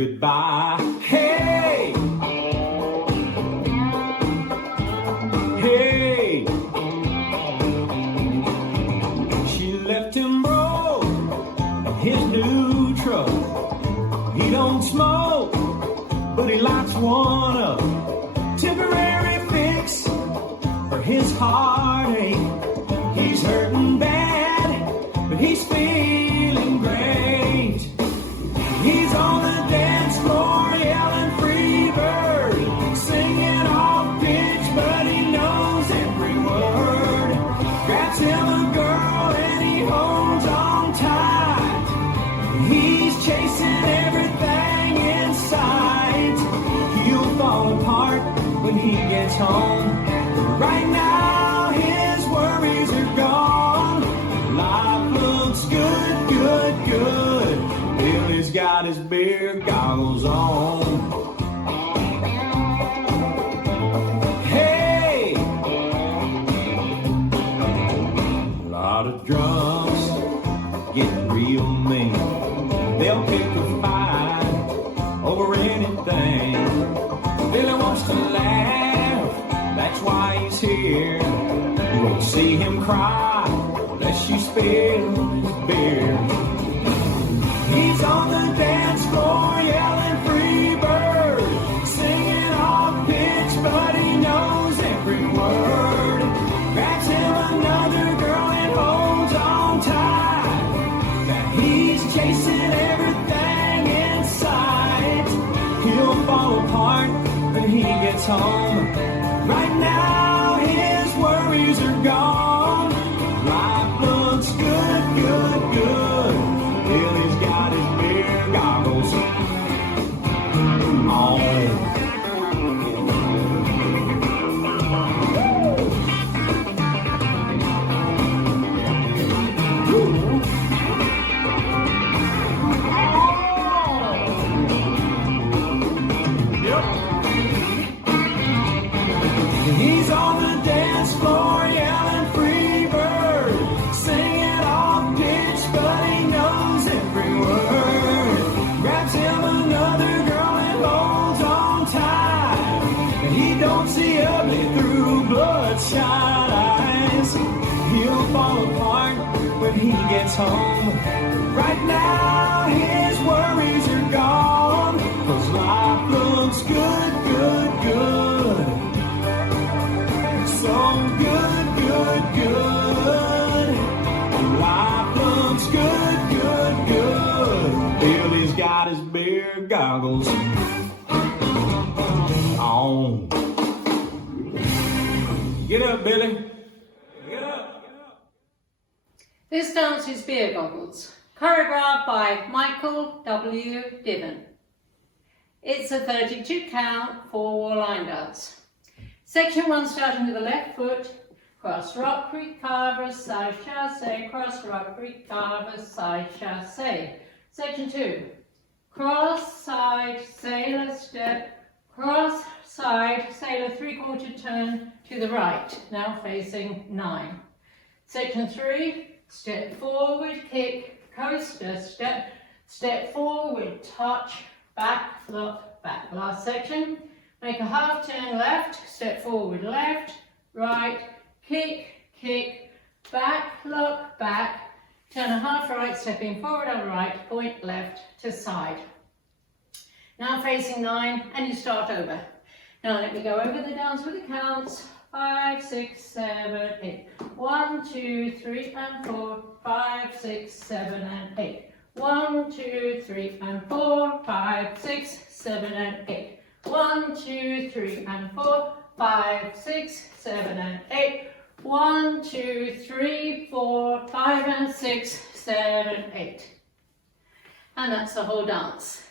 goodbye. Hey! Hey! She left him broke in his new truck. He don't smoke, but he lights one up. Temporary fix for his heartache. He's hurting bad, but he's feeling great. He's on the dance floor yelling free bird, singing off pitch, but he knows every word. Grabs him a girl and he holds on tight. He's chasing everything in sight. He'll fall apart when he gets home. Right now his worries are gone. Life looks good, good, good. Billy's got his beer goggles on. Hey! A lot of drunks getting real mean. They'll pick a fight over anything. Billy wants to laugh, that's why he's here. You won't see him cry unless you spill his beer. He's on the dance floor yelling free bird, singing off pitch, but he knows every word. Grabs him another girl and holds on tight. That he's chasing everything in sight. He'll fall apart when he gets home. Right now his worries are gone. Life looks good, good, good. Billy's got his beer goggles on. He's on the dance floor yelling free bird, singing off pitch, but he knows every word. Grabs him another girl and holds on tight. And he don't see ugly through bloodshot eyes. He'll fall apart when he gets home. Right now his worries are gone, 'cause life looks good, good, good. So good, good, good. Life looks good, good, good. Billy's got his beer goggles on. Get up, Billy. Get up. This dance is Beer Goggles, choreographed by Michael W. Diven. It's a 32 count, 4-wall line dance. Section 1 starting with the left foot, cross rock, recover, side chasse, cross rock, recover, side chasse. Section 2, cross, side, sailor, step, cross, side, sailor, 3/4 turn to the right, now facing 9. Section 3, step forward, kick, coaster, step, step forward, touch, back, flop, back. Last section. Make a half turn left, step forward left, right, kick, kick, back, look, back, turn a half right, stepping forward on right, point left to side. Now facing 9 and you start over. Now let me go over the dance with the counts. 5, 6, 7, 8. 1, 2, 3 and 4, 5, 6, 7 and 8. 1, 2, 3 and 4, 5, 6, 7 and 8. 1, 2, 3 and 4, 5, 6, 7 and 8. 1, 2, 3, 4, 5 and 6, 7, 8. And that's the whole dance.